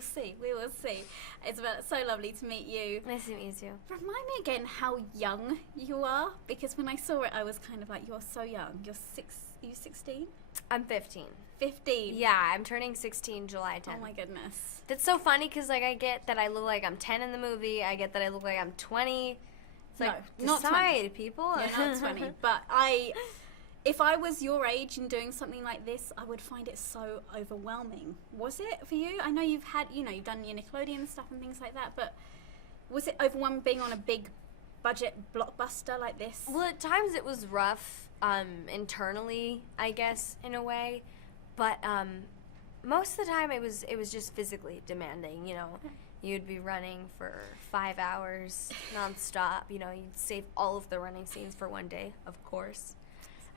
will see. We will see. Isabel, it's so lovely to meet you. Nice to meet you too. Remind me again how young you are, because when I saw it, I was kind of like, you're so young. Are you 16? I'm 15. 15. Yeah, I'm turning 16 July 10th. Oh my goodness. That's so funny because like I get that I look like I'm 10 in the movie. I get that I look like I'm 20. It's like, no, not 20. People. Yeah, not 20. But if I was your age and doing something like this, I would find it so overwhelming. Was it for you? I know you've done your Nickelodeon stuff and things like that, but was it overwhelming being on a big budget blockbuster like this? Well, at times it was rough, internally, I guess, in a way. But most of the time it was just physically demanding, you know. You'd be running for 5 hours nonstop. You know, you'd save all of the running scenes for one day, of course.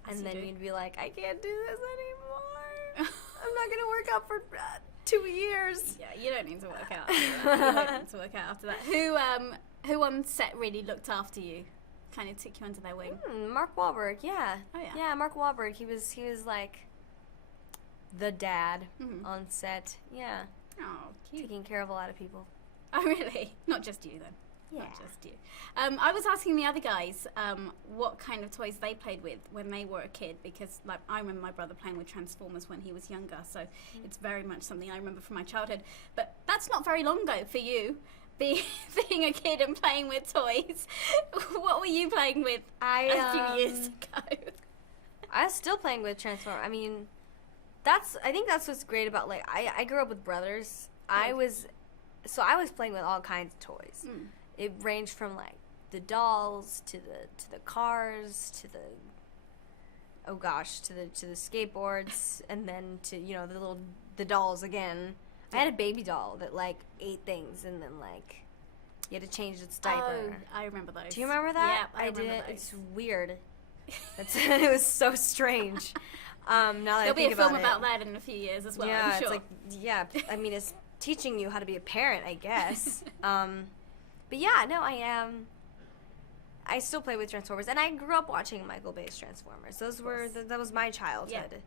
And then you'd be like, I can't do this anymore. I'm not going to work out for 2 years. Yeah, you don't need to work out after that. You don't need to work out after that. Who on set really looked after you? Kind of took you under their wing? Mark Wahlberg, yeah. Oh, yeah. Yeah, Mark Wahlberg. He was like the dad on set. Yeah. Oh, cute. Taking care of a lot of people. Oh, really? Not just you, then? Yeah. Not just you. I was asking the other guys what kind of toys they played with when they were a kid, because like I remember my brother playing with Transformers when he was younger, so it's very much something I remember from my childhood. But that's not very long ago for you, being a kid and playing with toys. What were you playing with a few years ago? I was still playing with Transformers. I mean, I think that's what's great about, like, I grew up with brothers. I was playing with all kinds of toys. It ranged from like the dolls to the cars to the skateboards, and then to, you know, the dolls again. I had a baby doll that like ate things, and then like you had to change its diaper. Oh, I remember those. Do you remember that? Yeah, I remember did. those. It's weird. It was so strange. Now that There'll be a film about that in a few years as well. Yeah, I'm sure. it's like, yeah. I mean, it's teaching you how to be a parent, I guess. But yeah, no, I still play with Transformers, and I grew up watching Michael Bay's Transformers. That was my childhood,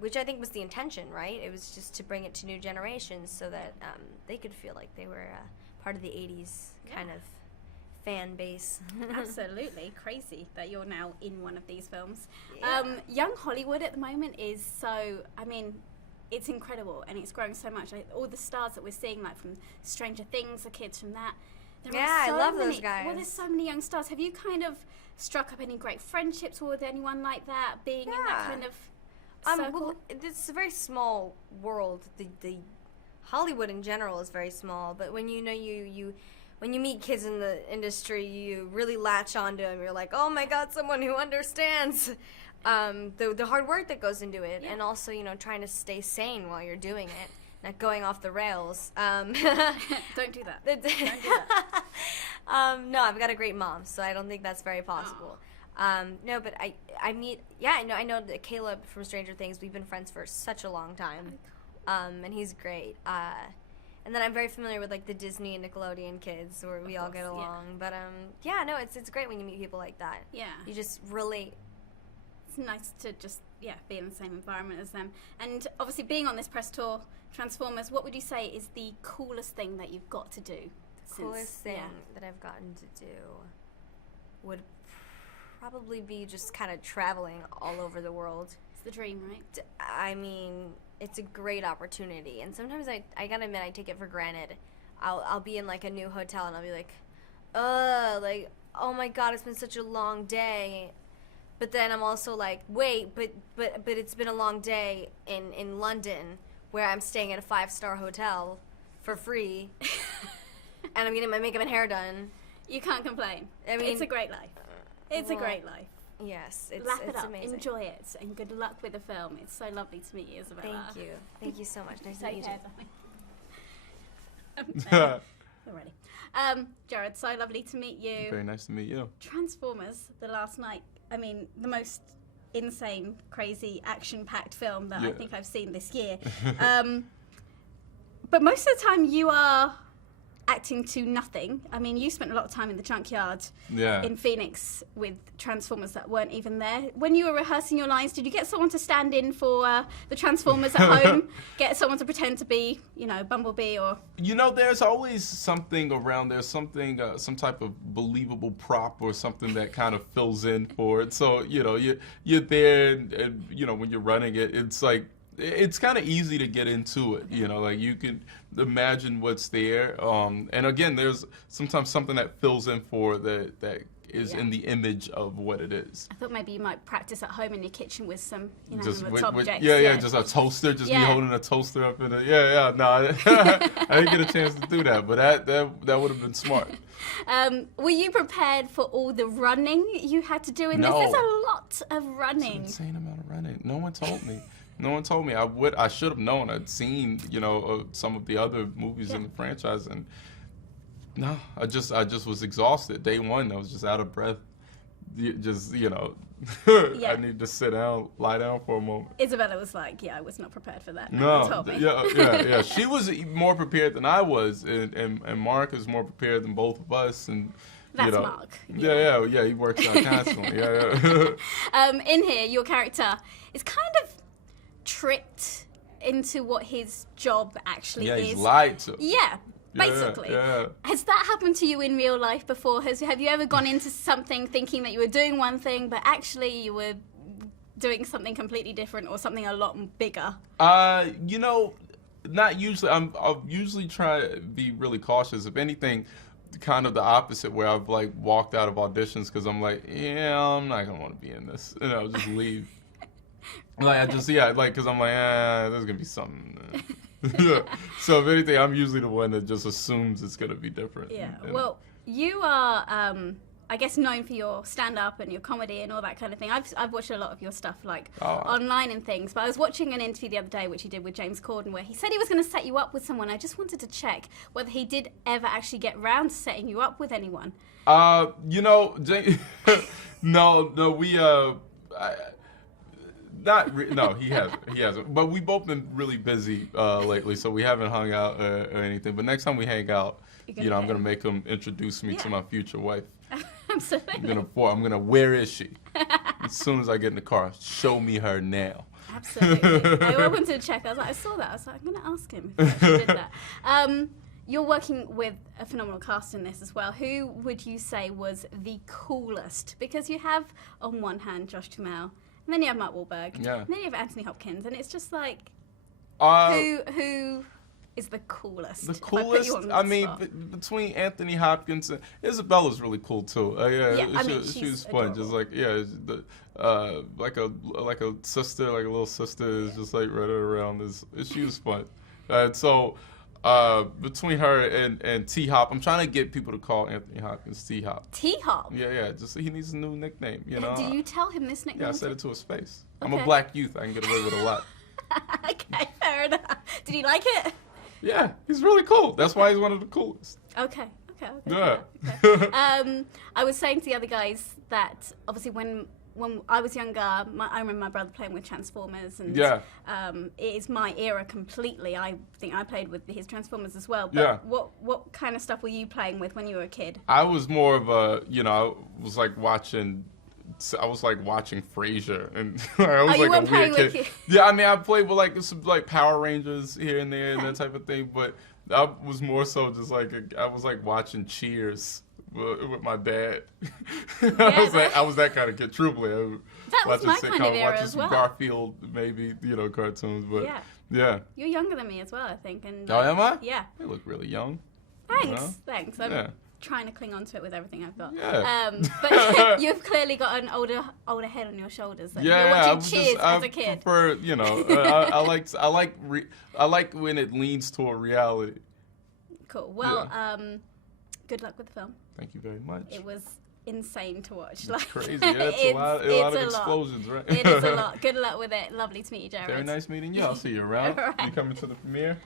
which I think was the intention, right? It was just to bring it to new generations so that they could feel like they were part of the 80s kind of fan base. Absolutely crazy that you're now in one of these films. Yeah. Young Hollywood at the moment is so, I mean, it's incredible, and it's growing so much. Like, all the stars that we're seeing, like from Stranger Things, the kids from that. I love those guys. Well, there's so many young stars. Have you kind of struck up any great friendships with anyone like that, being in that kind of circle? Well, it's a very small world. The Hollywood in general is very small, but when you know when you meet kids in the industry, you really latch onto them. You're like, oh my God, someone who understands the hard work that goes into it, and also, you know, trying to stay sane while you're doing it, not going off the rails. Don't do that. Don't do that. No, I've got a great mom, so I don't think that's very possible. No, but I know that Caleb from Stranger Things. We've been friends for such a long time, and he's great. And then I'm very familiar with like the Disney and Nickelodeon kids, where we all get along. But no, it's great when you meet people like that. Yeah, you just relate. It's nice to just be in the same environment as them. And obviously, being on this press tour, Transformers, what would you say is the coolest thing that you've got to do? Coolest thing that I've gotten to do would probably be just kind of traveling all over the world. It's the dream, right? I mean, it's a great opportunity, and sometimes I gotta admit I take it for granted. I'll be in like a new hotel and I'll be like, oh my God, it's been such a long day. But then I'm also like, wait, but it's been a long day in London, where I'm staying at a 5-star hotel for free, and I'm getting my makeup and hair done. You can't complain. I mean, it's a great life. It's a great life. Yes, it's amazing. Enjoy it, and good luck with the film. It's so lovely to meet you, Isabella. Thank you so much. Nice to meet you. Alrighty. Jared, so lovely to meet you. Very nice to meet you. Transformers, The Last Night. I mean, the most insane, crazy, action-packed film that I think I've seen this year. But most of the time you are acting to nothing. I mean, you spent a lot of time in the junkyard in Phoenix with Transformers that weren't even there. When you were rehearsing your lines, did you get someone to stand in for the Transformers at home? Get someone to pretend to be, Bumblebee or... There's always something around. There's something, some type of believable prop or something that kind of fills in for it. So, you're there and when you're running it, it's like, it's kind of easy to get into it, like you can imagine what's there. And again, there's sometimes something that fills in for that is in the image of what it is. I thought maybe you might practice at home in your kitchen with some, just objects. Just a toaster, me holding a toaster up in it. No, I didn't get a chance to do that, but that would have been smart. Were you prepared for all the running you had to do in this? There's a lot of running. It's an insane amount of running. No one told me. I should have known. I'd seen, some of the other movies in the franchise, and no, I just was exhausted. Day one, I was just out of breath. I need to sit down, lie down for a moment. Isabella was like, I was not prepared for that. No, told me. yeah. She was more prepared than I was, and Mark is more prepared than both of us, and. That's Mark. Yeah, he works out constantly. In here, your character is kind of tricked into what his job actually is. Yeah, he's lied to. Yeah, basically. Yeah. Has that happened to you in real life before? Have you ever gone into something thinking that you were doing one thing, but actually you were doing something completely different or something a lot bigger? Not usually. I'll usually try to be really cautious. If anything, kind of the opposite, where I've like walked out of auditions because I'm like, I'm not gonna want to be in this, and I'll just leave. Because I'm like, there's gonna be something. So if anything, I'm usually the one that just assumes it's gonna be different. Yeah. Well, you are, I guess, known for your stand-up and your comedy and all that kind of thing. I've watched a lot of your stuff online and things. But I was watching an interview the other day, which he did with James Corden, where he said he was going to set you up with someone. I just wanted to check whether he did ever actually get round to setting you up with anyone. He hasn't. But we've both been really busy lately, so we haven't hung out or anything. But next time we hang out, I'm gonna make him introduce me to my future wife. Absolutely. I'm gonna. Where is she? As soon as I get in the car, show me her now. Absolutely. I wanted to check. I saw that. I was like, I'm gonna ask him if he did that. You're working with a phenomenal cast in this as well. Who would you say was the coolest? Because you have, on one hand, Josh Duhamel. And then you have Mark Wahlberg. Yeah. And then you have Anthony Hopkins. And it's just like, who is the coolest? The coolest? Between Anthony Hopkins and Isabella's really cool too. She was fun. Adorable. Just like a sister, like a little sister is just like running around. She was fun. So between her and T-Hop, I'm trying to get people to call Anthony Hopkins T-Hop. T-Hop? Yeah. Just he needs a new nickname, Do you tell him this nickname? Yeah, I said it to his face. Okay. I'm a black youth. I can get away with a lot. Okay, fair enough. Did he like it? Yeah, he's really cool. That's why he's one of the coolest. Okay. Yeah. Okay. I was saying to the other guys that obviously when I was younger, I remember my brother playing with Transformers, and it is my era completely. I think I played with his Transformers as well. But what kind of stuff were you playing with when you were a kid? I was more of a, I was like watching Frasier, and I was like a weird kid. Yeah, I played with some Power Rangers here and there and that type of thing, but I was more so just I was watching Cheers with my dad. I was that kind of kid. Truthfully, that was my kind of era watching as well. Garfield, maybe cartoons, but yeah. You're younger than me as well, I think. And am I? Yeah. I look really young. Thanks. I'm trying to cling on to it with everything I've got. Yeah. But you've clearly got an older head on your shoulders. You're watching Cheers as a kid. I prefer, I like when it leans toward reality. Cool. Well, good luck with the film. Thank you very much. It was insane to watch. It's crazy. Yeah, it's a lot of explosions, right? It is a lot. Good luck with it. Lovely to meet you, Jared. Very nice meeting you. I'll see you around. Right. You coming to the premiere?